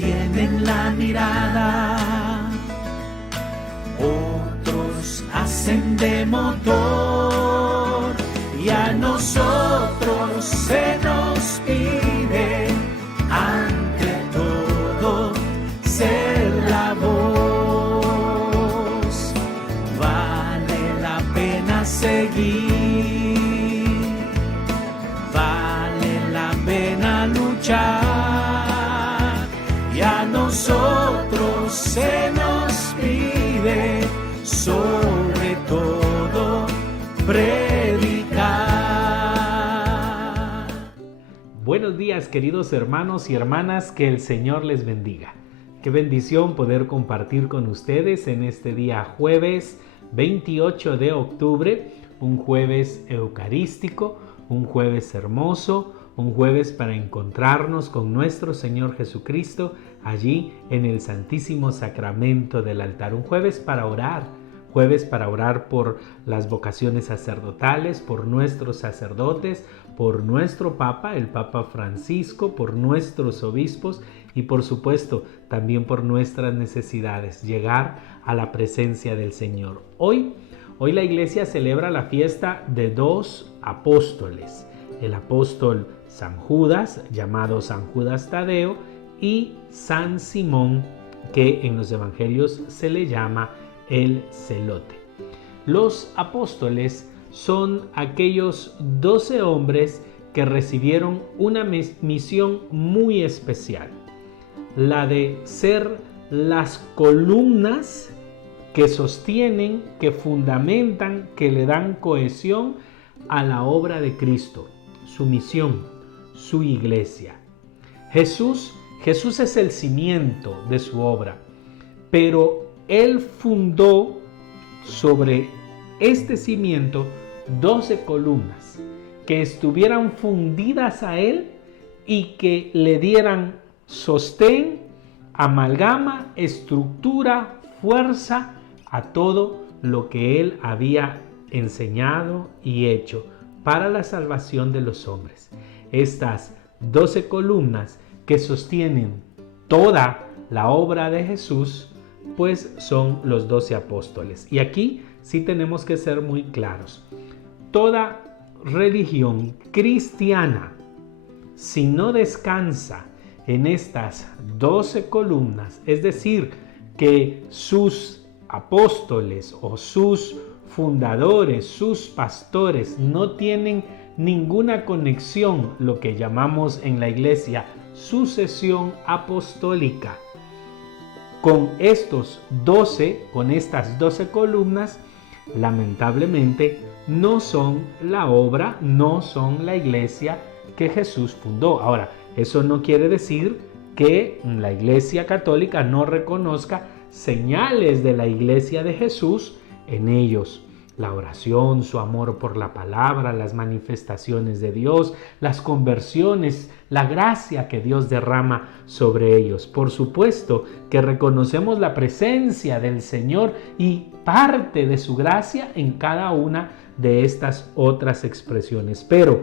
sostienen la mirada, otros hacen de motor, y a nosotros se nos pide ante todo ser la voz. Vale la pena seguir, vale la pena luchar, y a nosotros se nos pide sobre todo predicar. Buenos días, queridos hermanos y hermanas, que el Señor les bendiga. Qué bendición poder compartir con ustedes en este día jueves 28 de octubre, un jueves eucarístico, un jueves hermoso, un jueves para encontrarnos con nuestro Señor Jesucristo allí en el Santísimo Sacramento del altar, un jueves para orar por las vocaciones sacerdotales, por nuestros sacerdotes, por nuestro Papa, el Papa Francisco, por nuestros obispos y por supuesto también por nuestras necesidades, llegar a la presencia del Señor. Hoy la Iglesia celebra la fiesta de dos apóstoles, el apóstol San Judas, llamado San Judas Tadeo, y San Simón, que en los evangelios se le llama el celote. Los apóstoles son aquellos 12 hombres que recibieron una misión muy especial, la de ser las columnas que sostienen, que fundamentan, que le dan cohesión a la obra de Cristo, su misión, su iglesia. Jesús es el cimiento de su obra, pero Él fundó sobre este cimiento 12 columnas que estuvieran fundidas a Él y que le dieran sostén, amalgama, estructura, fuerza a todo lo que Él había enseñado y hecho para la salvación de los hombres. Estas 12 columnas que sostienen toda la obra de Jesús, pues son los 12 apóstoles. Y aquí sí tenemos que ser muy claros. Toda religión cristiana, si no descansa en estas 12 columnas, es decir, que sus apóstoles o sus fundadores, sus pastores no tienen ninguna conexión, lo que llamamos en la iglesia sucesión apostólica, con estas 12 columnas, lamentablemente no son la obra, no son la iglesia que Jesús fundó. Ahora, eso no quiere decir que la Iglesia Católica no reconozca señales de la Iglesia de Jesús en ellos. La oración, su amor por la palabra, las manifestaciones de Dios, las conversiones, la gracia que Dios derrama sobre ellos. Por supuesto que reconocemos la presencia del Señor y parte de su gracia en cada una de estas otras expresiones. Pero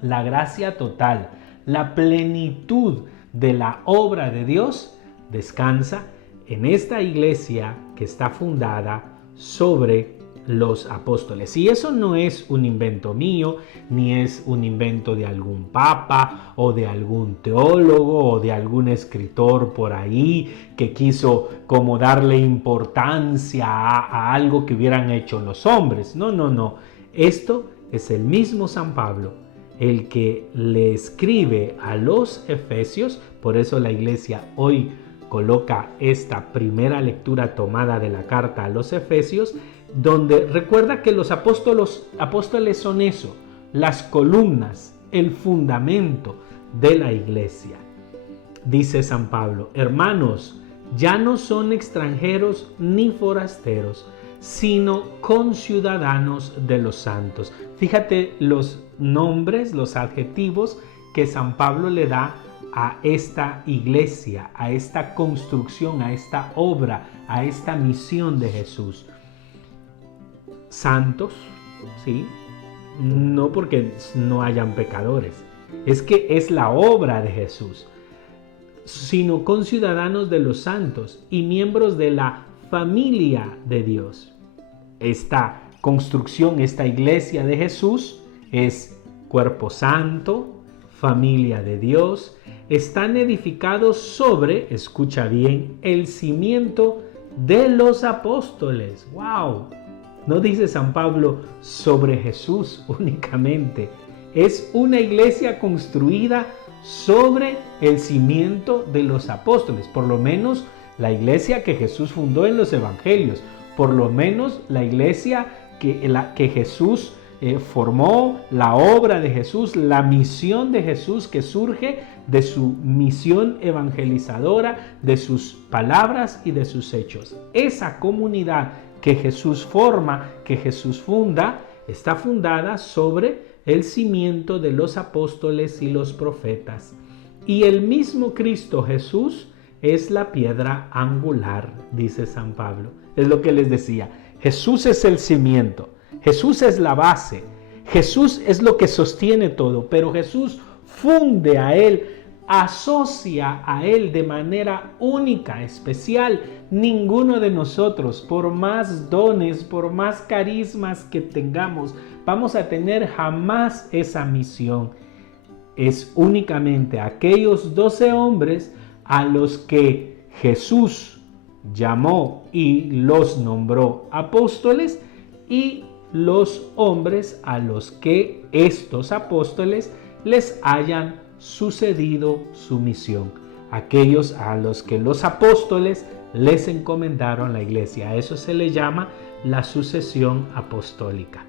la gracia total, la plenitud de la obra de Dios descansa en esta iglesia que está fundada sobre los apóstoles. Y eso no es un invento mío, ni es un invento de algún papa o de algún teólogo o de algún escritor por ahí que quiso como darle importancia a algo que hubieran hecho los hombres. No. Esto es el mismo San Pablo, el que le escribe a los Efesios. Por eso la iglesia hoy coloca esta primera lectura tomada de la carta a los Efesios, donde recuerda que los apóstoles son eso, las columnas, el fundamento de la iglesia. Dice San Pablo: hermanos, ya no son extranjeros ni forasteros, sino conciudadanos de los santos. Fíjate los nombres, los adjetivos que San Pablo le da a esta iglesia, a esta construcción, a esta obra, a esta misión de Jesús. Santos, ¿sí? No porque no hayan pecadores, es que es la obra de Jesús. sino conciudadanos de los santos y miembros de la familia de Dios. Esta construcción, esta iglesia de Jesús es cuerpo santo, familia de Dios, están edificados sobre, escucha bien, el cimiento de los apóstoles. ¡Wow! No dice San Pablo sobre Jesús únicamente. Es una iglesia construida sobre el cimiento de los apóstoles. Por lo menos la iglesia que Jesús fundó en los evangelios. Por lo menos la iglesia que Jesús formó, la obra de Jesús, la misión de Jesús que surge de su misión evangelizadora, de sus palabras y de sus hechos. Esa comunidad que Jesús forma, que Jesús funda, está fundada sobre el cimiento de los apóstoles y los profetas. Y el mismo Cristo Jesús es la piedra angular, dice San Pablo. Es lo que les decía. Jesús es el cimiento. Jesús es la base, Jesús es lo que sostiene todo, pero Jesús funde a Él, asocia a Él de manera única, especial. Ninguno de nosotros, por más dones, por más carismas que tengamos, vamos a tener jamás esa misión. Es únicamente aquellos 12 hombres a los que Jesús llamó y los nombró apóstoles, y los hombres a los que estos apóstoles les hayan sucedido su misión. Aquellos a los que los apóstoles les encomendaron la iglesia. A eso se le llama la sucesión apostólica.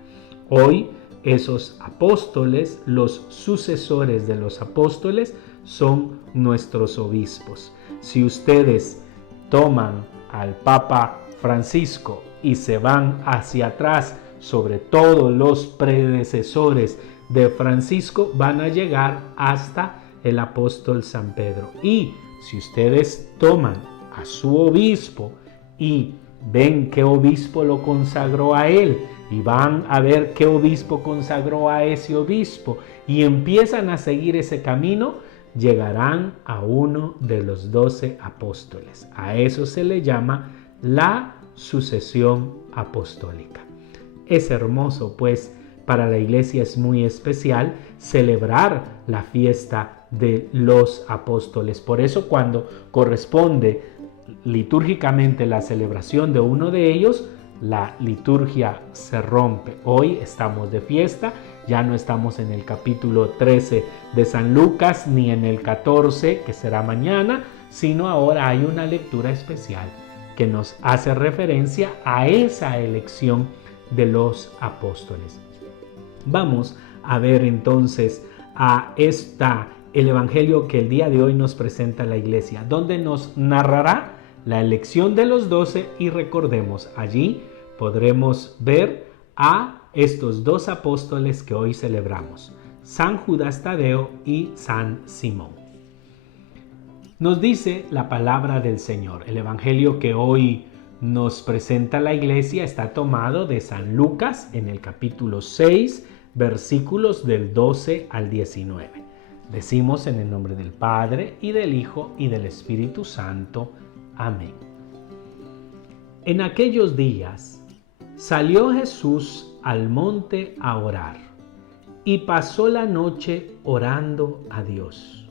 Hoy esos apóstoles, los sucesores de los apóstoles, son nuestros obispos. Si ustedes toman al Papa Francisco y se van hacia atrás, sobre todo los predecesores de Francisco, van a llegar hasta el apóstol San Pedro. Y si ustedes toman a su obispo y ven qué obispo lo consagró a él, y van a ver qué obispo consagró a ese obispo, y empiezan a seguir ese camino, llegarán a uno de los 12 apóstoles. A eso se le llama la sucesión apostólica. Es hermoso, pues para la iglesia es muy especial celebrar la fiesta de los apóstoles. Por eso cuando corresponde litúrgicamente la celebración de uno de ellos, la liturgia se rompe. Hoy estamos de fiesta, ya no estamos en el capítulo 13 de San Lucas ni en el 14, que será mañana, sino ahora hay una lectura especial que nos hace referencia a esa elección de los apóstoles. Vamos a ver entonces el evangelio que el día de hoy nos presenta la iglesia, donde nos narrará la elección de los 12, y recordemos, allí podremos ver a estos 2 apóstoles que hoy celebramos, San Judas Tadeo y San Simón. Nos dice la palabra del Señor. El evangelio que hoy nos presenta la iglesia está tomado de San Lucas en el capítulo 6, versículos del 12 al 19. Decimos en el nombre del Padre, y del Hijo, y del Espíritu Santo. Amén. En aquellos días salió Jesús al monte a orar, y pasó la noche orando a Dios.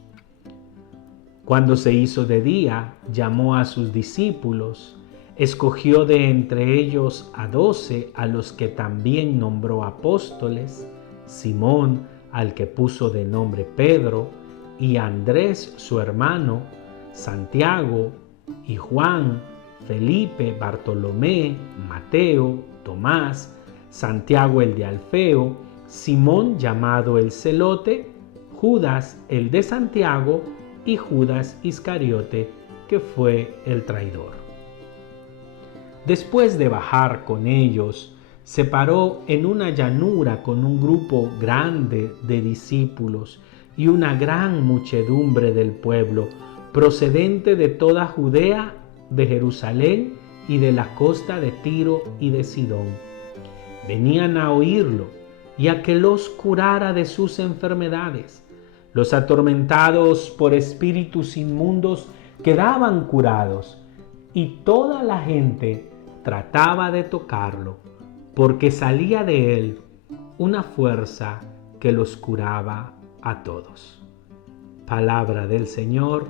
Cuando se hizo de día, llamó a sus discípulos, escogió de entre ellos a 12, a los que también nombró apóstoles: Simón, al que puso de nombre Pedro, y Andrés su hermano, Santiago y Juan, Felipe, Bartolomé, Mateo, Tomás, Santiago el de Alfeo, Simón llamado el Celote, Judas el de Santiago y Judas Iscariote, que fue el traidor. Después de bajar con ellos, se paró en una llanura con un grupo grande de discípulos y una gran muchedumbre del pueblo, procedente de toda Judea, de Jerusalén y de la costa de Tiro y de Sidón. Venían a oírlo y a que los curara de sus enfermedades. Los atormentados por espíritus inmundos quedaban curados y toda la gente trataba de tocarlo, porque salía de él una fuerza que los curaba a todos. Palabra del Señor.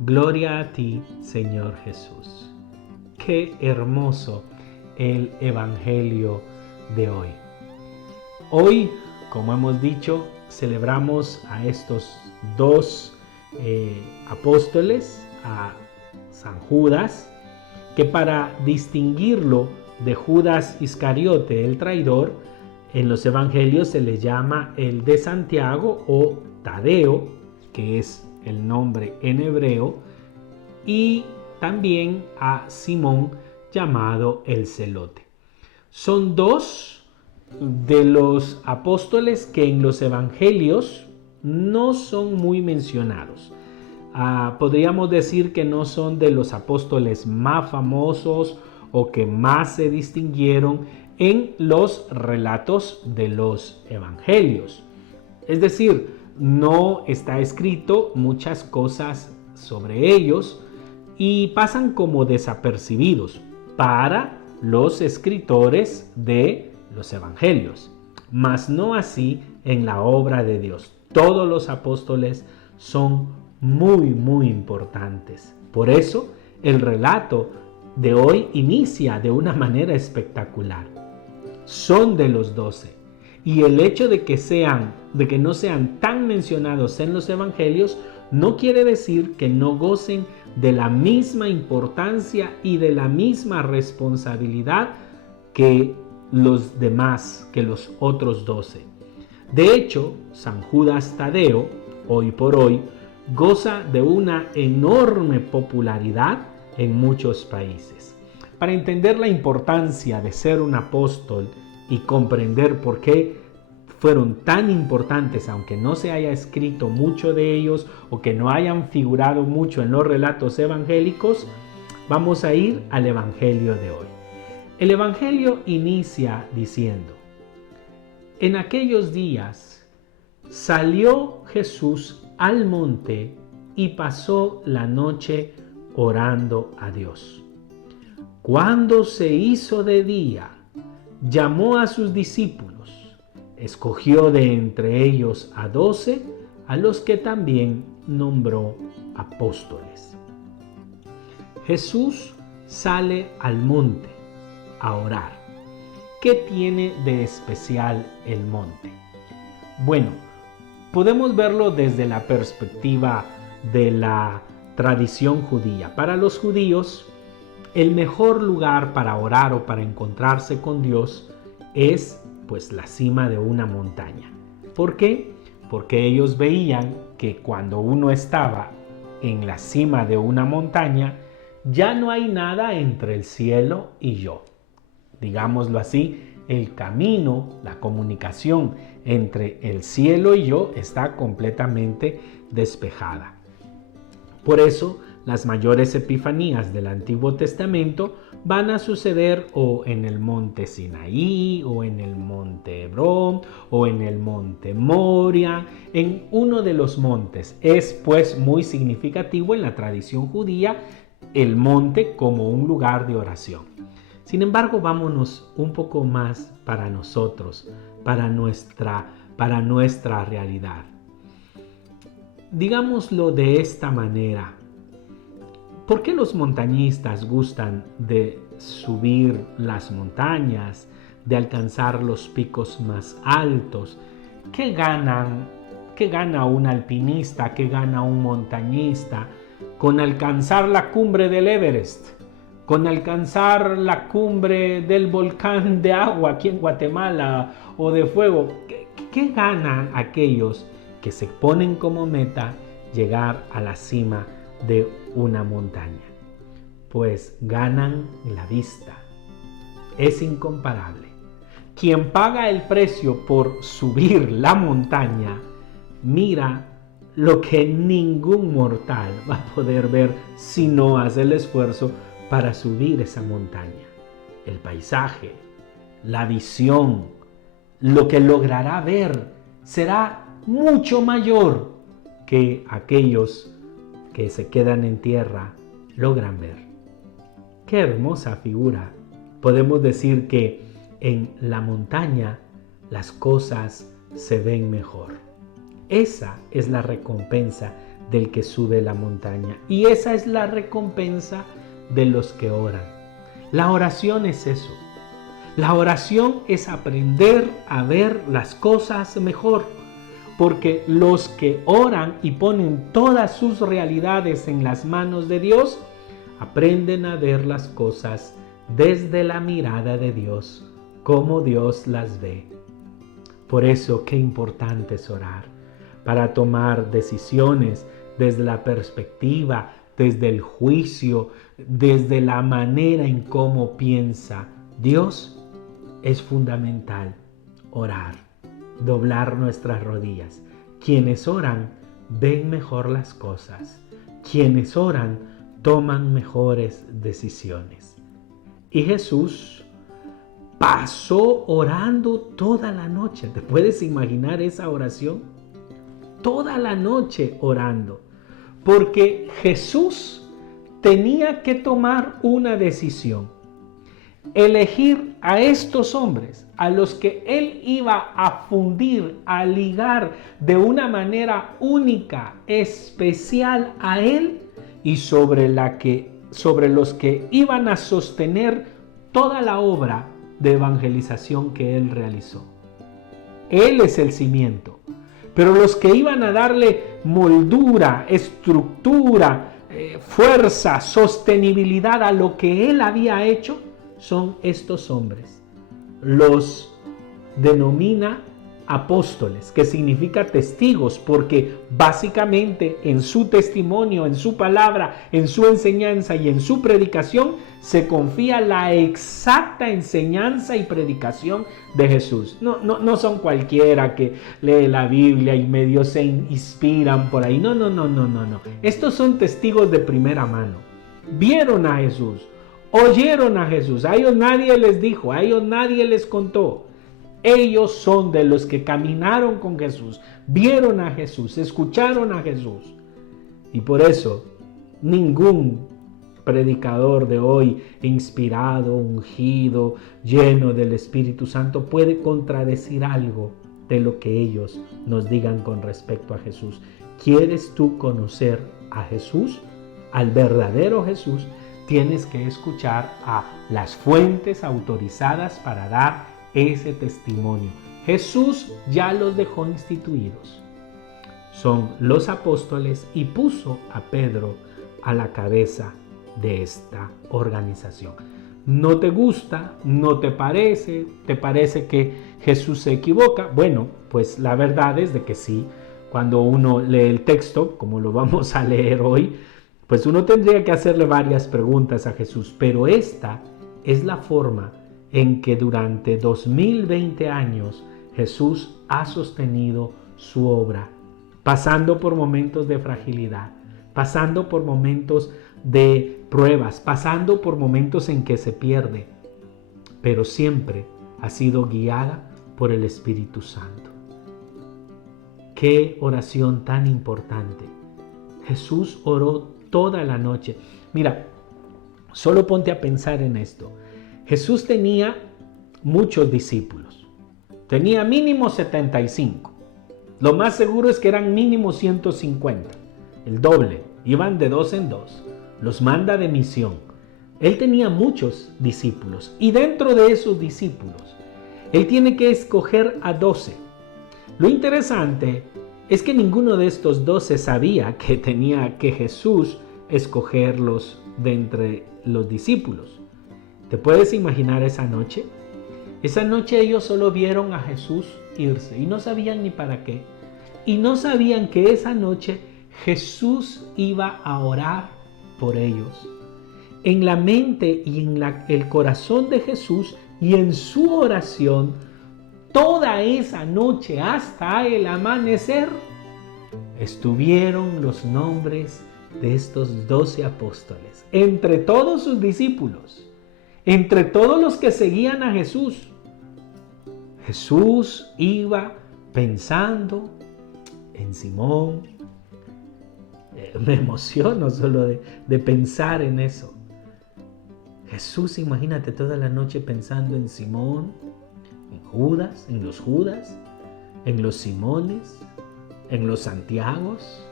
Gloria a ti, Señor Jesús. Qué hermoso el Evangelio de hoy. Hoy, como hemos dicho, celebramos a estos dos apóstoles, a San Judas, que para distinguirlo de Judas Iscariote, el traidor, en los evangelios se le llama el de Santiago o Tadeo, que es el nombre en hebreo, y también a Simón, llamado el Celote. Son dos de los apóstoles que en los evangelios no son muy mencionados. Podríamos decir que no son de los apóstoles más famosos o que más se distinguieron en los relatos de los evangelios. Es decir, no está escrito muchas cosas sobre ellos y pasan como desapercibidos para los escritores de los evangelios, mas no así en la obra de Dios. Todos los apóstoles son muy importantes. Por eso el relato de hoy inicia de una manera espectacular. Son de los 12. Y el hecho de que no sean tan mencionados en los evangelios no quiere decir que no gocen de la misma importancia y de la misma responsabilidad que los demás, que los otros 12. De hecho, San Judas Tadeo, hoy por hoy, goza de una enorme popularidad en muchos países. Para entender la importancia de ser un apóstol y comprender por qué fueron tan importantes, aunque no se haya escrito mucho de ellos o que no hayan figurado mucho en los relatos evangélicos, vamos a ir al Evangelio de hoy. El Evangelio inicia diciendo: en aquellos días salió Jesús al monte y pasó la noche orando a Dios. Cuando se hizo de día, llamó a sus discípulos, escogió de entre ellos a 12, a los que también nombró apóstoles. Jesús sale al monte a orar. ¿Qué tiene de especial el monte? Bueno, podemos verlo desde la perspectiva de la tradición judía. Para los judíos, el mejor lugar para orar o para encontrarse con Dios es pues la cima de una montaña. ¿Por qué? Porque ellos veían que cuando uno estaba en la cima de una montaña, ya no hay nada entre el cielo y yo. Digámoslo así, el camino, la comunicación entre el cielo y yo está completamente despejada. Por eso, las mayores epifanías del Antiguo Testamento van a suceder o en el monte Sinaí, o en el monte Hebrón, o en el monte Moria, en uno de los montes. Es pues muy significativo en la tradición judía el monte como un lugar de oración. Sin embargo, vámonos un poco más para nosotros, para nuestra realidad. Digámoslo de esta manera: ¿por qué los montañistas gustan de subir las montañas, de alcanzar los picos más altos? ¿Qué gana un alpinista, qué gana un montañista con alcanzar la cumbre del Everest, con alcanzar la cumbre del volcán de agua aquí en Guatemala o de fuego? ¿Qué ganan aquellos que se ponen como meta llegar a la cima de una montaña? Pues ganan la vista. Es incomparable. Quien paga el precio por subir la montaña mira lo que ningún mortal va a poder ver si no hace el esfuerzo para subir esa montaña. El paisaje, la visión, lo que logrará ver será mucho mayor que aquellos que se quedan en tierra logran ver. ¡Qué hermosa figura! Podemos decir que en la montaña las cosas se ven mejor. Esa es la recompensa del que sube la montaña, y esa es la recompensa de los que oran. La oración es eso. La oración es aprender a ver las cosas mejor, porque los que oran y ponen todas sus realidades en las manos de Dios, aprenden a ver las cosas desde la mirada de Dios, como Dios las ve. Por eso, qué importante es orar, para tomar decisiones desde la perspectiva, desde el juicio, desde la manera en cómo piensa Dios. Es fundamental orar, doblar nuestras rodillas. Quienes oran ven mejor las cosas. Quienes oran toman mejores decisiones. Y Jesús pasó orando toda la noche. ¿Te puedes imaginar esa oración? Toda la noche orando. Porque Jesús tenía que tomar una decisión. Elegir a estos hombres, a los que él iba a fundir, a ligar de una manera única, especial a él, y sobre los que iban a sostener toda la obra de evangelización que él realizó. Él es el cimiento, pero los que iban a darle moldura, estructura, fuerza, sostenibilidad a lo que él había hecho, son estos hombres. Los denomina apóstoles, que significa testigos, porque básicamente en su testimonio, en su palabra, en su enseñanza y en su predicación se confía la exacta enseñanza y predicación de Jesús. No son cualquiera que lee la Biblia y medio se inspiran por ahí. No. Estos son testigos de primera mano. Vieron a Jesús, oyeron a Jesús. A ellos nadie les dijo, a ellos nadie les contó. Ellos son de los que caminaron con Jesús, vieron a Jesús, escucharon a Jesús. Y por eso ningún predicador de hoy, inspirado, ungido, lleno del Espíritu Santo, puede contradecir algo de lo que ellos nos digan con respecto a Jesús. ¿Quieres tú conocer a Jesús, al verdadero Jesús? Tienes que escuchar a las fuentes autorizadas para dar ese testimonio. Jesús ya los dejó instituidos. Son los apóstoles y puso a Pedro a la cabeza de esta organización. ¿No te gusta? ¿No te parece? ¿Te parece que Jesús se equivoca? Bueno, pues la verdad es de que sí. Cuando uno lee el texto, como lo vamos a leer hoy, pues uno tendría que hacerle varias preguntas a Jesús, pero esta es la forma en que durante 2020 años Jesús ha sostenido su obra, pasando por momentos de fragilidad, pasando por momentos de pruebas, pasando por momentos en que se pierde, pero siempre ha sido guiada por el Espíritu Santo. ¡Qué oración tan importante! Jesús oró toda la noche. Mira, solo ponte a pensar en esto. Jesús tenía muchos discípulos. Tenía mínimo 75. Lo más seguro es que eran mínimo 150. El doble. Iban de dos en dos. Los manda de misión. Él tenía muchos discípulos. Y dentro de esos discípulos, él tiene que escoger a 12. Lo interesante es que ninguno de estos 12 sabía que tenía que Jesús escogerlos de entre los discípulos. ¿Te puedes imaginar esa noche? Esa noche ellos solo vieron a Jesús irse y no sabían ni para qué. Y no sabían que esa noche Jesús iba a orar por ellos. En la mente y en el corazón de Jesús y en su oración, toda esa noche hasta el amanecer, estuvieron los nombres de estos 12 apóstoles, entre todos sus discípulos. Entre todos los que seguían a Jesús. Jesús iba pensando en Simón. Me emociono solo de pensar en eso. Jesús, imagínate toda la noche pensando en Simón, en Judas, en los Simones, en los Santiagos,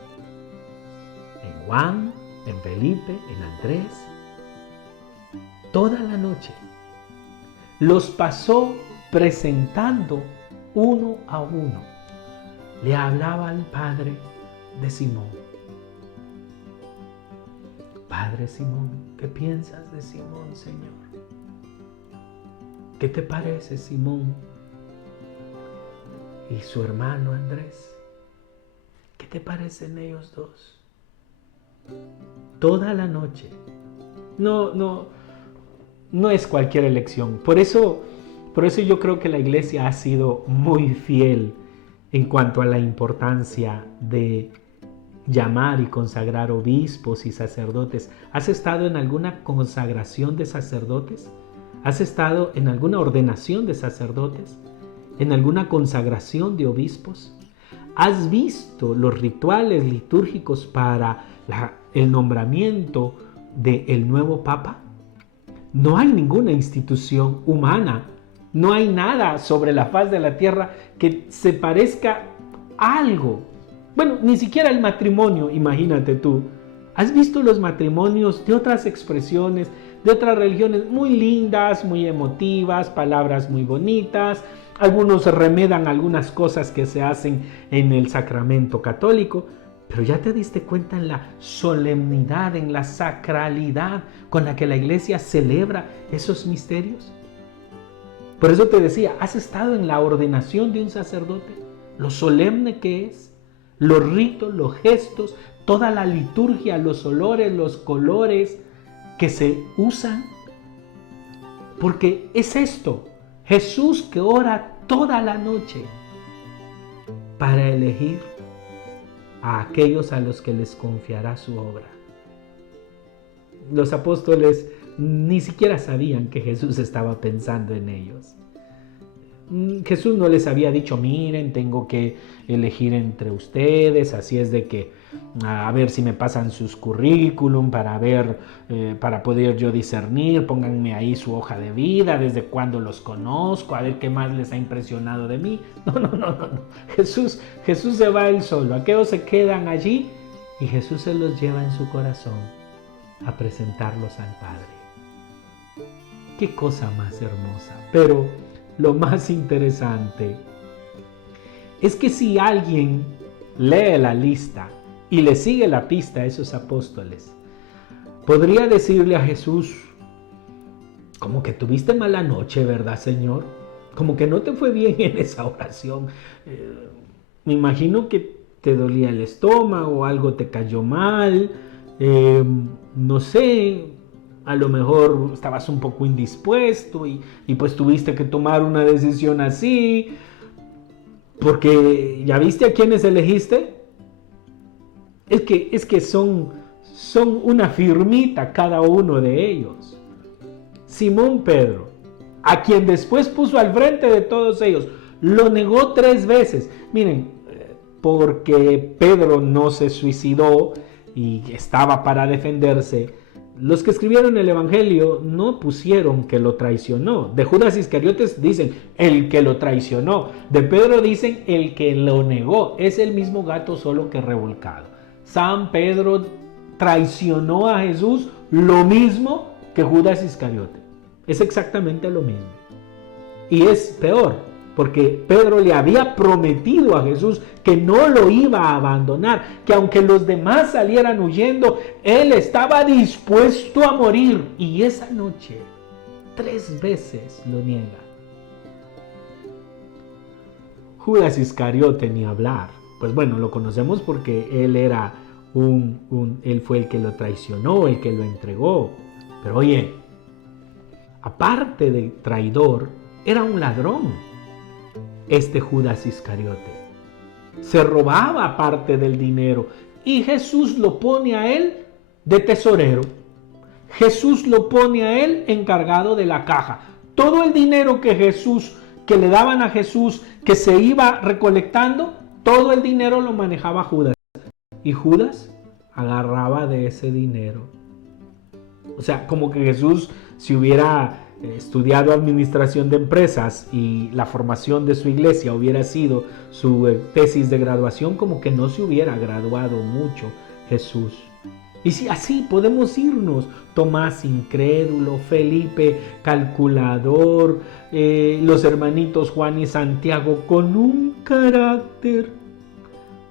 en Juan, en Felipe, en Andrés. Toda la noche los pasó presentando uno a uno. Le hablaba al padre de Simón. Padre Simón, ¿qué piensas de Simón, Señor? ¿Qué te parece, Simón? Y su hermano Andrés, ¿qué te parecen ellos dos? Toda la noche. No es cualquier elección. Por eso yo creo que la iglesia ha sido muy fiel en cuanto a la importancia de llamar y consagrar obispos y sacerdotes. ¿Has estado en alguna consagración de sacerdotes? ¿Has estado en alguna ordenación de sacerdotes? ¿En alguna consagración de obispos? ¿Has visto los rituales litúrgicos para el nombramiento del nuevo Papa? No hay ninguna institución humana, no hay nada sobre la faz de la tierra que se parezca a algo. Bueno, ni siquiera el matrimonio, imagínate tú. ¿Has visto los matrimonios de otras expresiones, de otras religiones muy lindas, muy emotivas, palabras muy bonitas? Algunos remedan algunas cosas que se hacen en el sacramento católico, pero ya te diste cuenta en la solemnidad, en la sacralidad con la que la iglesia celebra esos misterios. Por eso te decía, ¿has estado en la ordenación de un sacerdote? Lo solemne que es, los ritos, los gestos, toda la liturgia, los olores, los colores que se usan. Porque es esto, Jesús que ora toda la noche para elegir a aquellos a los que les confiará su obra. Los apóstoles ni siquiera sabían que Jesús estaba pensando en ellos. Jesús no les había dicho, miren, tengo que elegir entre ustedes, así es de que a ver si me pasan sus currículum para ver, para poder yo discernir, pónganme ahí su hoja de vida, desde cuándo los conozco, a ver qué más les ha impresionado de mí. No. Jesús se va él solo, aquellos se quedan allí y Jesús se los lleva en su corazón a presentarlos al Padre. Qué cosa más hermosa, pero lo más interesante es que si alguien lee la lista y le sigue la pista a esos apóstoles, podría decirle a Jesús, como que tuviste mala noche, ¿verdad, Señor? Como que no te fue bien en esa oración. Me imagino que te dolía el estómago, algo te cayó mal, no sé, a lo mejor estabas un poco indispuesto y pues tuviste que tomar una decisión así, porque ¿ya viste a quiénes elegiste? Es que son una firmita cada uno de ellos. Simón Pedro, a quien después puso al frente de todos ellos, lo negó 3 veces. Miren, porque Pedro no se suicidó y estaba para defenderse, los que escribieron el Evangelio no pusieron que lo traicionó. De Judas Iscariotes dicen el que lo traicionó. De Pedro dicen el que lo negó. Es el mismo gato, solo que revolcado. San Pedro traicionó a Jesús lo mismo que Judas Iscariote. Es exactamente lo mismo. Y es peor, porque Pedro le había prometido a Jesús que no lo iba a abandonar, que aunque los demás salieran huyendo, él estaba dispuesto a morir. Y esa noche 3 veces lo niega. Judas Iscariote ni hablar. Pues bueno, lo conocemos porque él era él fue el que lo traicionó, el que lo entregó. Pero oye, aparte de traidor, era un ladrón. Este Judas Iscariote se robaba parte del dinero y Jesús lo pone a él de tesorero. Jesús lo pone a él encargado de la caja. Todo el dinero que le daban a Jesús, que se iba recolectando, todo el dinero lo manejaba Judas. Y Judas agarraba de ese dinero. O sea, como que Jesús, si hubiera estudiado administración de empresas y la formación de su iglesia hubiera sido su tesis de graduación, como que no se hubiera graduado mucho Jesús. Y si así podemos irnos, Tomás incrédulo, Felipe calculador, los hermanitos Juan y Santiago con un carácter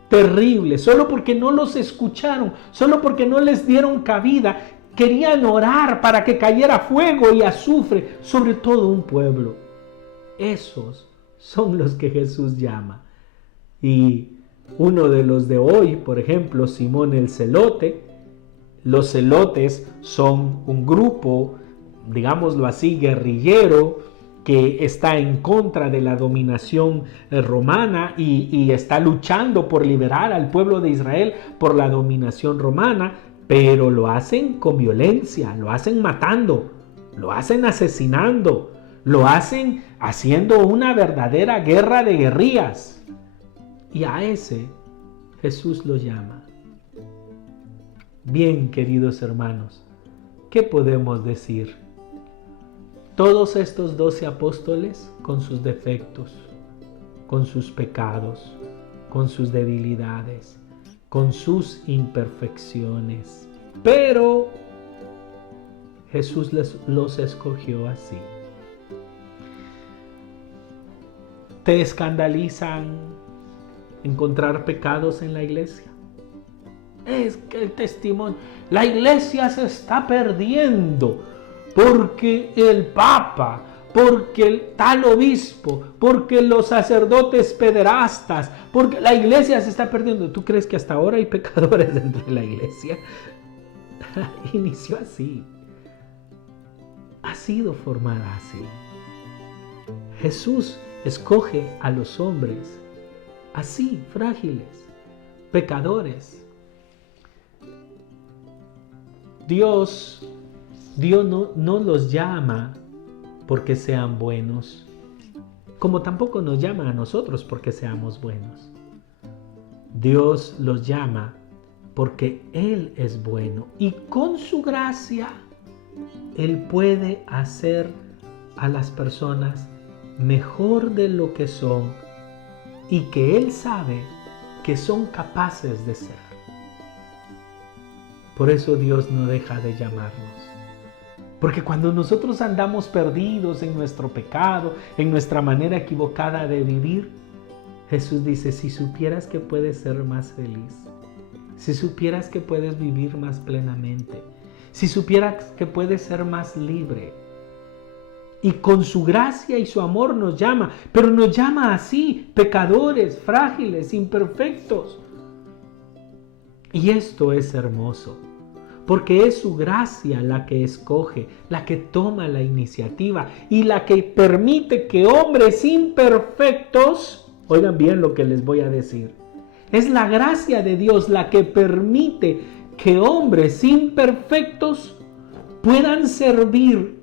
terrible, solo porque no los escucharon, solo porque no les dieron cabida, querían orar para que cayera fuego y azufre sobre todo un pueblo. Esos son los que Jesús llama. Y uno de los de hoy, por ejemplo, Simón el Celote. Los celotes son un grupo, digámoslo así, guerrillero, que está en contra de la dominación romana y está luchando por liberar al pueblo de Israel por la dominación romana, pero lo hacen con violencia, lo hacen matando, lo hacen asesinando, lo hacen haciendo una verdadera guerra de guerrillas. Y a ese Jesús lo llama. Bien, queridos hermanos, ¿qué podemos decir? Todos estos 12 apóstoles con sus defectos, con sus pecados, con sus debilidades, con sus imperfecciones, pero Jesús los escogió así. ¿Te escandalizan encontrar pecados en la iglesia? Es que el testimonio, la iglesia se está perdiendo porque el Papa, porque el tal obispo, porque los sacerdotes pederastas, porque la iglesia se está perdiendo. ¿Tú crees que hasta ahora hay pecadores dentro de la iglesia? Inició así, ha sido formada así. Jesús escoge a los hombres así, frágiles, pecadores. Dios no los llama porque sean buenos, como tampoco nos llama a nosotros porque seamos buenos. Dios los llama porque Él es bueno y con su gracia Él puede hacer a las personas mejor de lo que son y que Él sabe que son capaces de ser. Por eso Dios no deja de llamarnos. Porque cuando nosotros andamos perdidos en nuestro pecado, en nuestra manera equivocada de vivir, Jesús dice, si supieras que puedes ser más feliz, si supieras que puedes vivir más plenamente, si supieras que puedes ser más libre. Y con su gracia y su amor nos llama, pero nos llama así, pecadores, frágiles, imperfectos. Y esto es hermoso, porque es su gracia la que escoge, la que toma la iniciativa y la que permite que hombres imperfectos, oigan bien lo que les voy a decir, es la gracia de Dios la que permite que hombres imperfectos puedan servir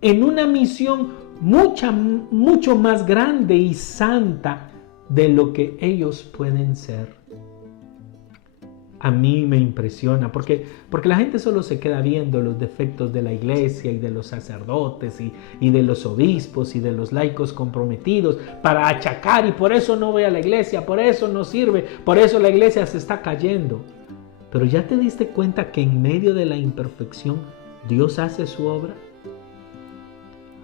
en una misión mucho más grande y santa de lo que ellos pueden ser. A mí me impresiona porque la gente solo se queda viendo los defectos de la iglesia y de los sacerdotes y de los obispos y de los laicos comprometidos para achacar, y por eso no voy a la iglesia, por eso no sirve, por eso la iglesia se está cayendo. Pero ¿ya te diste cuenta que en medio de la imperfección Dios hace su obra?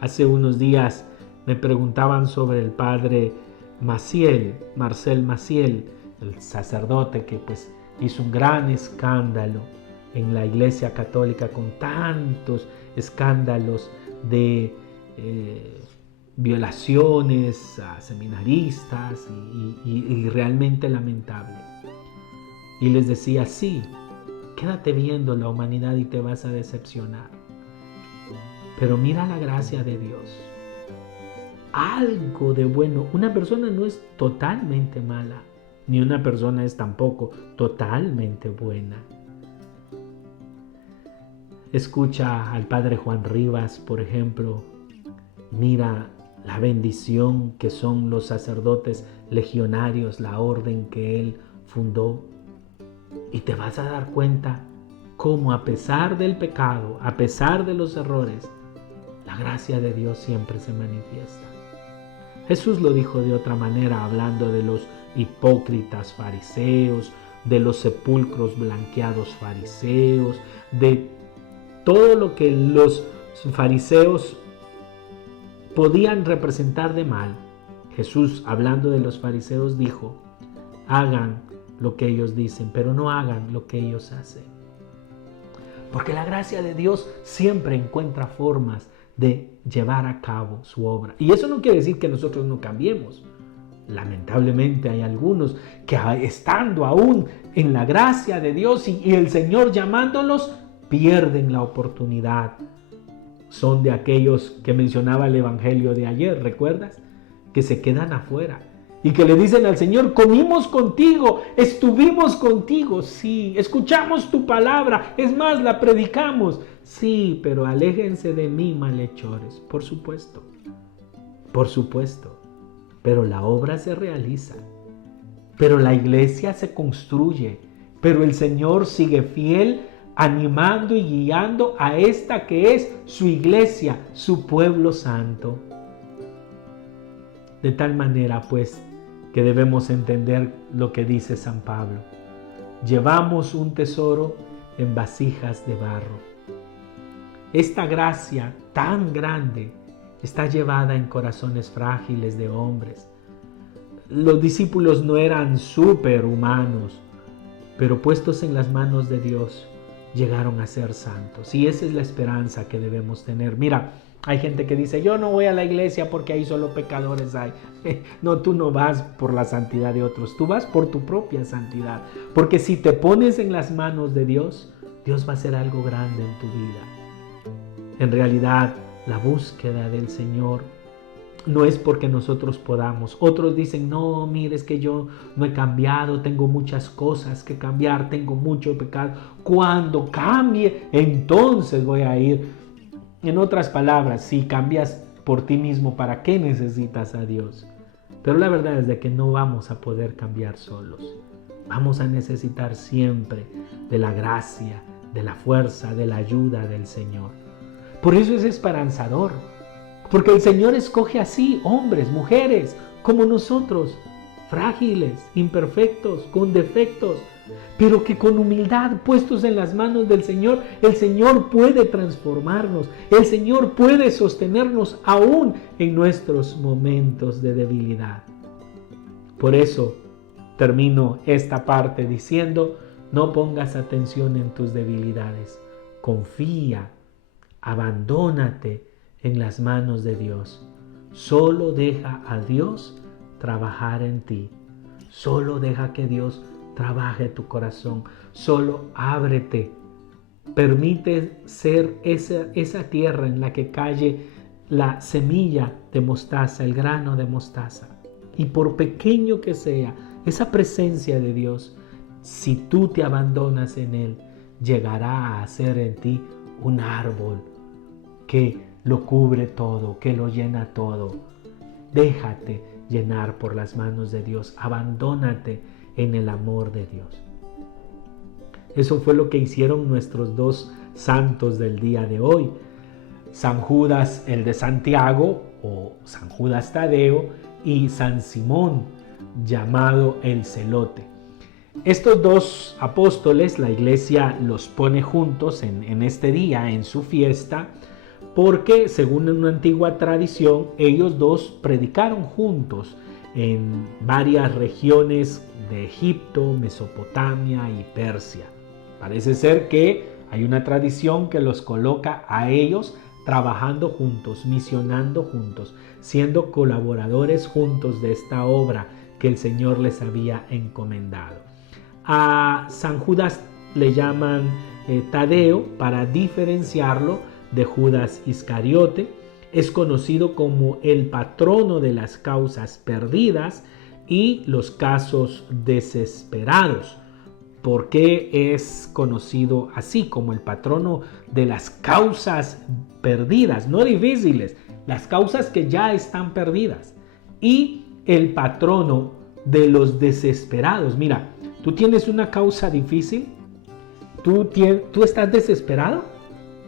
Hace unos días me preguntaban sobre el padre Marcel Maciel, el sacerdote que hizo un gran escándalo en la Iglesia Católica con tantos escándalos de violaciones a seminaristas y realmente lamentable. Y les decía, sí, quédate viendo la humanidad y te vas a decepcionar. Pero mira la gracia de Dios. Algo de bueno. Una persona no es totalmente mala, ni una persona es tampoco totalmente buena. Escucha al padre Juan Rivas, por ejemplo. Mira la bendición que son los sacerdotes legionarios, la orden que Él fundó. Y te vas a dar cuenta cómo a pesar del pecado, a pesar de los errores, la gracia de Dios siempre se manifiesta. Jesús lo dijo de otra manera, hablando de los hipócritas fariseos, de los sepulcros blanqueados fariseos, de todo lo que los fariseos podían representar de mal. Jesús, hablando de los fariseos, dijo: hagan lo que ellos dicen, pero no hagan lo que ellos hacen. Porque la gracia de Dios siempre encuentra formas de llevar a cabo su obra. Y eso no quiere decir que nosotros no cambiemos. Lamentablemente hay algunos que, estando aún en la gracia de Dios y el Señor llamándolos, pierden la oportunidad. Son de aquellos que mencionaba el Evangelio de ayer, ¿recuerdas? Que se quedan afuera y que le dicen al Señor: comimos contigo, estuvimos contigo, sí, escuchamos tu palabra, es más, la predicamos, sí, pero aléjense de mí, malhechores. Por supuesto, pero la obra se realiza, pero la iglesia se construye, pero el Señor sigue fiel, animando y guiando a esta que es su iglesia, su pueblo santo. De tal manera, pues, que debemos entender lo que dice San Pablo: llevamos un tesoro en vasijas de barro. Esta gracia tan grande está llevada en corazones frágiles de hombres. Los discípulos no eran superhumanos, pero puestos en las manos de Dios, llegaron a ser santos. Y esa es la esperanza que debemos tener. Mira, hay gente que dice: yo no voy a la iglesia porque ahí solo pecadores hay. No, tú no vas por la santidad de otros, tú vas por tu propia santidad. Porque si te pones en las manos de Dios, Dios va a hacer algo grande en tu vida. En realidad, la búsqueda del Señor no es porque nosotros podamos. Otros dicen: no, mire, es que yo no he cambiado, tengo muchas cosas que cambiar, tengo mucho pecado. Cuando cambie, entonces voy a ir. En otras palabras, si cambias por ti mismo, ¿para qué necesitas a Dios? Pero la verdad es de que no vamos a poder cambiar solos. Vamos a necesitar siempre de la gracia, de la fuerza, de la ayuda del Señor. Por eso es esperanzador. Porque el Señor escoge así hombres, mujeres, como nosotros, frágiles, imperfectos, con defectos, pero que con humildad, puestos en las manos del Señor, el Señor puede transformarnos, el Señor puede sostenernos aún en nuestros momentos de debilidad. Por eso termino esta parte diciendo: no pongas atención en tus debilidades, confía, abandónate en las manos de Dios. Solo deja a Dios trabajar en ti. Solo deja que Dios trabaje tu corazón. Solo ábrete. Permite ser esa tierra en la que cae la semilla de mostaza, el grano de mostaza. Y por pequeño que sea, esa presencia de Dios, si tú te abandonas en Él, llegará a ser en ti un árbol que lo cubre todo, que lo llena todo. Déjate llenar por las manos de Dios. Abandónate en el amor de Dios. Eso fue lo que hicieron nuestros dos santos del día de hoy. San Judas el de Santiago, o San Judas Tadeo, y San Simón, llamado el Celote. Estos dos apóstoles, la iglesia los pone juntos en este día, en su fiesta, porque según una antigua tradición, ellos dos predicaron juntos en varias regiones de Egipto, Mesopotamia y Persia. Parece ser que hay una tradición que los coloca a ellos trabajando juntos, misionando juntos, siendo colaboradores juntos de esta obra que el Señor les había encomendado. A San Judas le llaman Tadeo para diferenciarlo de Judas Iscariote. Es conocido como el patrono de las causas perdidas y los casos desesperados, ¿Por qué es conocido así como el patrono de las causas perdidas? No difíciles, las causas que ya están perdidas. Y el patrono de los desesperados. Mira, tú tienes una causa difícil, tú estás desesperado.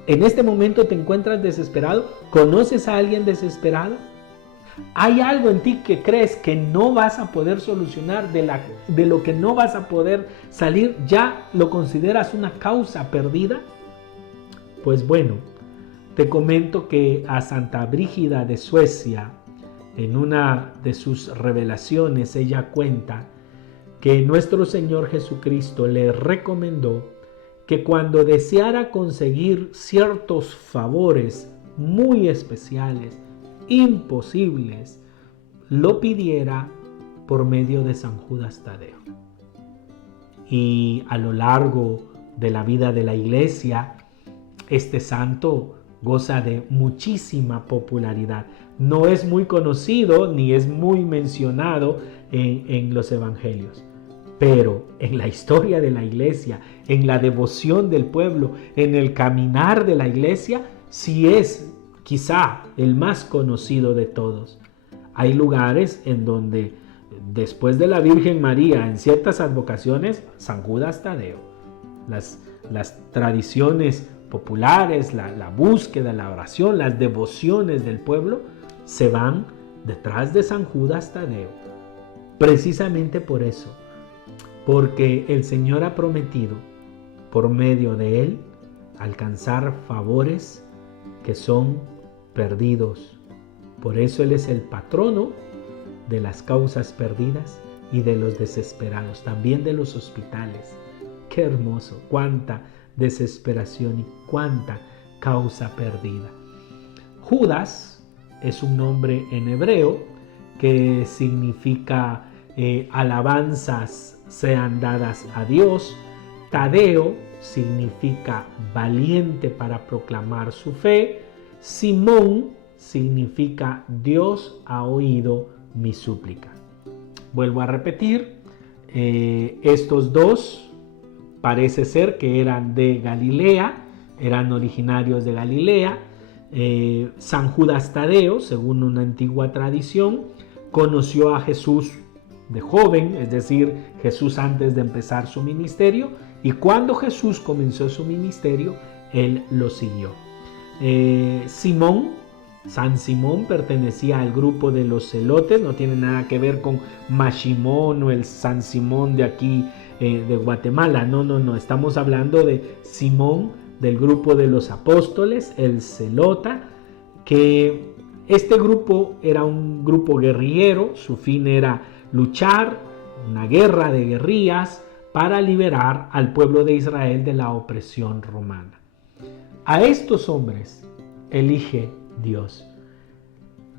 En este momento te encuentras desesperado. ¿Conoces a alguien desesperado? ¿Hay algo en ti que crees que no vas a poder solucionar, de lo que no vas a poder salir? ¿Ya lo consideras una causa perdida? Pues bueno, te comento que a Santa Brígida de Suecia, en una de sus revelaciones, ella cuenta que nuestro Señor Jesucristo le recomendó que cuando deseara conseguir ciertos favores muy especiales, imposibles, lo pidiera por medio de San Judas Tadeo. Y a lo largo de la vida de la Iglesia, este santo goza de muchísima popularidad. No es muy conocido ni es muy mencionado en los evangelios, pero en la historia de la Iglesia, en la devoción del pueblo, en el caminar de la Iglesia, sí es quizá el más conocido de todos. Hay lugares en donde después de la Virgen María, en ciertas advocaciones, San Judas Tadeo. Las tradiciones populares, la búsqueda, la oración, las devociones del pueblo se van detrás de San Judas Tadeo. Precisamente por eso, porque el Señor ha prometido por medio de él alcanzar favores que son perdidos. Por eso él es el patrono de las causas perdidas y de los desesperados, también de los hospitales. Qué hermoso, cuánta desesperación y cuánta causa perdida. Judas es un nombre en hebreo que significa alabanzas sean dadas a Dios. Tadeo significa valiente para proclamar su fe. Simón significa Dios ha oído mi súplica. Vuelvo a repetir, estos dos parece ser que eran de Galilea, eran originarios de Galilea. San Judas Tadeo, según una antigua tradición, conoció a Jesús de joven, es decir, Jesús antes de empezar su ministerio, y cuando Jesús comenzó su ministerio, él lo siguió. San Simón pertenecía al grupo de los celotes, no tiene nada que ver con Mashimón o el San Simón de aquí de Guatemala, no, estamos hablando de Simón del grupo de los apóstoles, el celota, que este grupo era un grupo guerrillero, su fin era luchar, una guerra de guerrillas para liberar al pueblo de Israel de la opresión romana. A estos hombres elige Dios.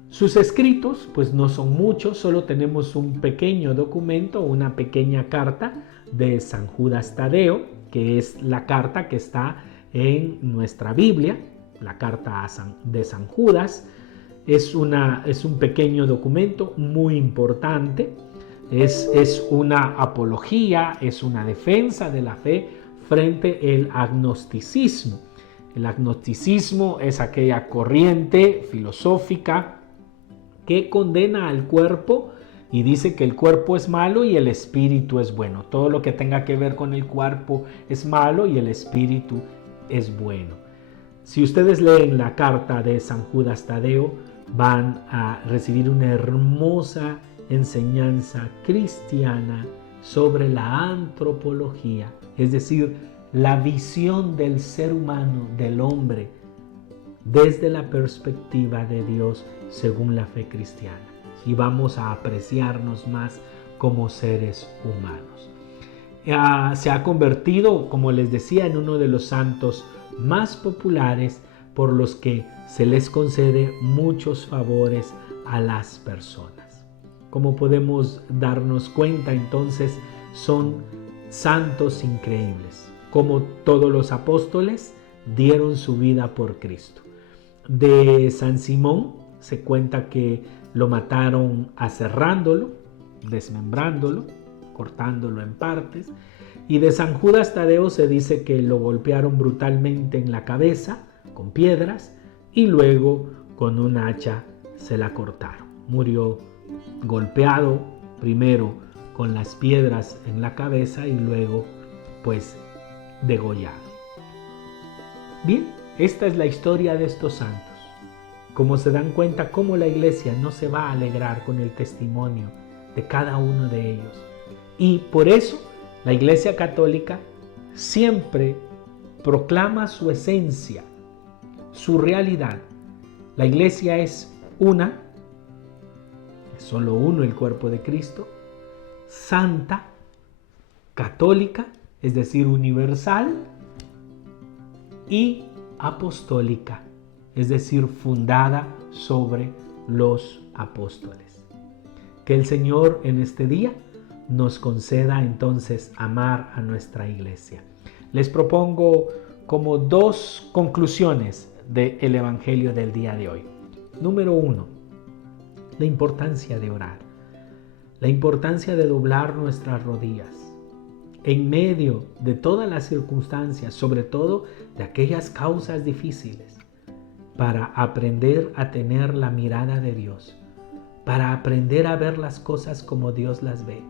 Sus escritos pues no son muchos, solo tenemos un pequeño documento, una pequeña carta de San Judas Tadeo, que es la carta que está en nuestra Biblia, la carta de San Judas. Es un pequeño documento muy importante, es una apología, es una defensa de la fe frente al agnosticismo. El agnosticismo es aquella corriente filosófica que condena al cuerpo y dice que el cuerpo es malo y el espíritu es bueno. Todo lo que tenga que ver con el cuerpo es malo y el espíritu es bueno. Si ustedes leen la carta de San Judas Tadeo, van a recibir una hermosa enseñanza cristiana sobre la antropología, es decir, la visión del ser humano, del hombre, desde la perspectiva de Dios según la fe cristiana. Y vamos a apreciarnos más como seres humanos. Se ha convertido, como les decía, en uno de los santos más populares por los que se les concede muchos favores a las personas. Como podemos darnos cuenta, entonces, son santos increíbles. Como todos los apóstoles, dieron su vida por Cristo. De San Simón se cuenta que lo mataron aserrándolo, desmembrándolo, cortándolo en partes. Y de San Judas Tadeo se dice que lo golpearon brutalmente en la cabeza con piedras y luego con un hacha se la cortaron. Murió golpeado primero con las piedras en la cabeza y luego pues degollado. Bien, esta es la historia de estos santos. Como se dan cuenta, cómo la iglesia no se va a alegrar con el testimonio de cada uno de ellos. Y por eso la Iglesia Católica siempre proclama su esencia, su realidad. La iglesia es una, es solo uno el cuerpo de Cristo, santa, católica, es decir, universal, y apostólica, es decir, fundada sobre los apóstoles. Que el Señor en este día nos conceda entonces amar a nuestra iglesia. Les propongo como dos conclusiones del Evangelio del día de hoy. Número 1, la importancia de orar, la importancia de doblar nuestras rodillas en medio de todas las circunstancias, sobre todo de aquellas causas difíciles, para aprender a tener la mirada de Dios, para aprender a ver las cosas como Dios las ve.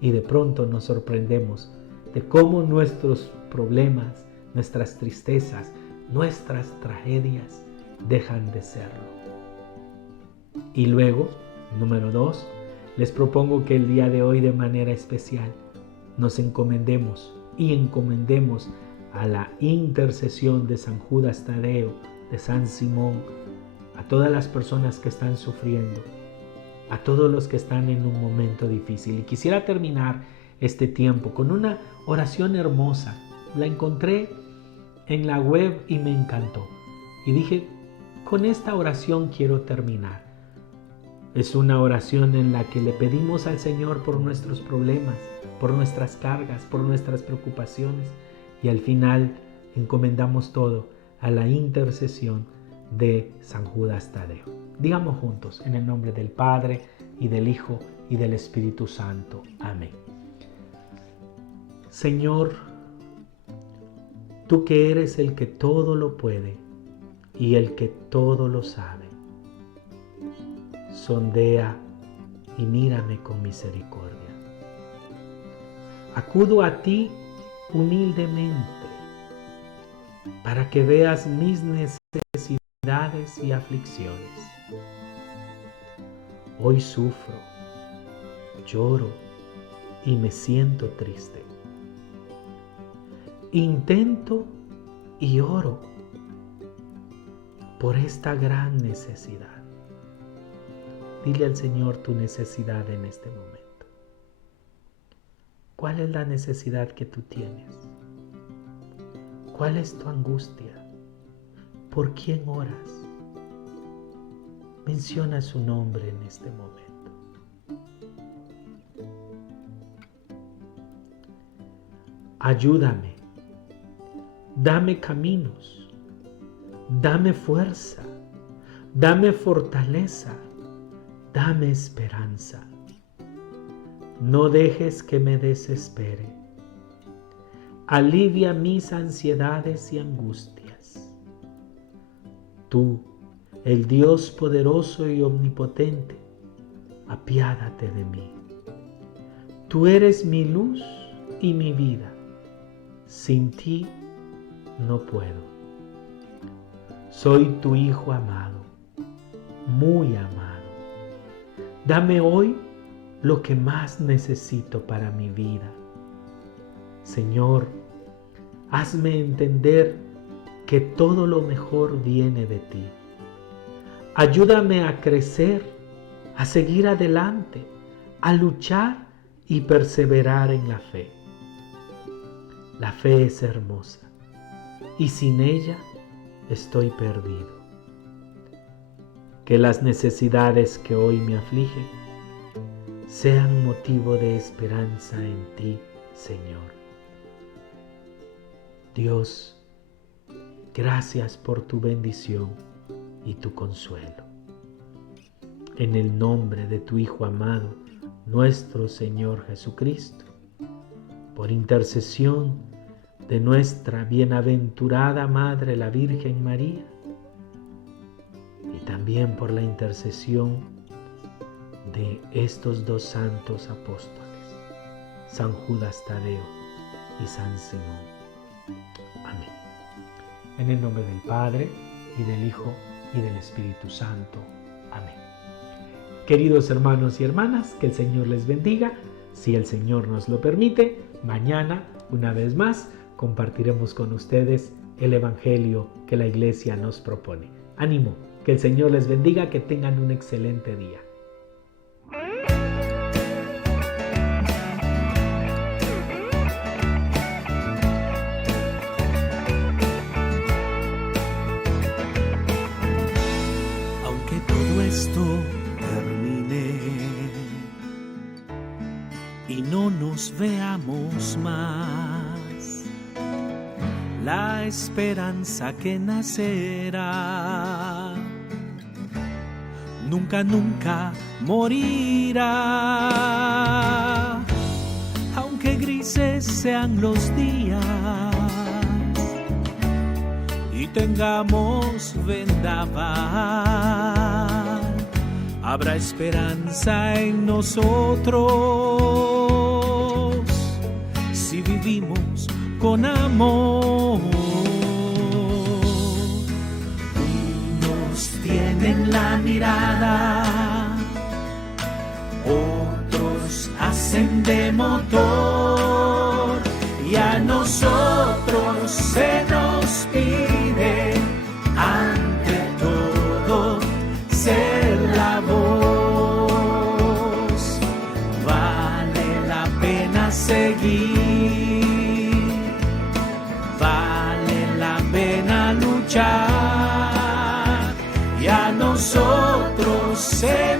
Y de pronto nos sorprendemos de cómo nuestros problemas, nuestras tristezas, nuestras tragedias dejan de serlo. Y luego, número 2, les propongo que el día de hoy de manera especial nos encomendemos y encomendemos a la intercesión de San Judas Tadeo, de San Simón, a todas las personas que están sufriendo, a todos los que están en un momento difícil. Y quisiera terminar este tiempo con una oración hermosa. La encontré en la web y me encantó. Y dije, con esta oración quiero terminar. Es una oración en la que le pedimos al Señor por nuestros problemas, por nuestras cargas, por nuestras preocupaciones. Y al final encomendamos todo a la intercesión de San Judas Tadeo. Digamos juntos, en el nombre del Padre, y del Hijo, y del Espíritu Santo. Amén. Señor, tú que eres el que todo lo puede y el que todo lo sabe, sondea y mírame con misericordia. Acudo a ti humildemente para que veas mis necesidades y aflicciones. Hoy sufro, lloro y me siento triste. Intento y oro por esta gran necesidad. Dile al Señor tu necesidad en este momento. ¿Cuál es la necesidad que tú tienes? ¿Cuál es tu angustia? ¿Por quién oras? Menciona su nombre en este momento. Ayúdame, dame caminos, dame fuerza, dame fortaleza, dame esperanza. No dejes que me desespere. Alivia mis ansiedades y angustias. Tú, el Dios poderoso y omnipotente, apiádate de mí. Tú eres mi luz y mi vida. Sin ti no puedo. Soy tu Hijo amado, muy amado. Dame hoy lo que más necesito para mi vida. Señor, hazme entender que todo lo mejor viene de ti. Ayúdame a crecer, a seguir adelante, a luchar y perseverar en la fe. La fe es hermosa y sin ella estoy perdido. Que las necesidades que hoy me afligen sean motivo de esperanza en ti, Señor. Dios, gracias por tu bendición y tu consuelo. En el nombre de tu Hijo amado, nuestro Señor Jesucristo, por intercesión de nuestra bienaventurada Madre, la Virgen María, y también por la intercesión de estos dos santos apóstoles, San Judas Tadeo y San Simón. Amén. En el nombre del Padre, y del Hijo, y del Espíritu Santo. Amén. Queridos hermanos y hermanas, que el Señor les bendiga. Si el Señor nos lo permite, mañana, una vez más, compartiremos con ustedes el Evangelio que la Iglesia nos propone. Ánimo, que el Señor les bendiga, que tengan un excelente día. Aunque todo esto termine y no nos veamos más, la esperanza que nacerá nunca, nunca morirá. Aunque grises sean los días y tengamos vendaval, habrá esperanza en nosotros si vivimos con amor. Unos tienen la mirada, otros hacen de motor, y a nosotros se nos pide ante todo ser la voz. Vale la pena seguir, vale la pena luchar, y a nosotros ser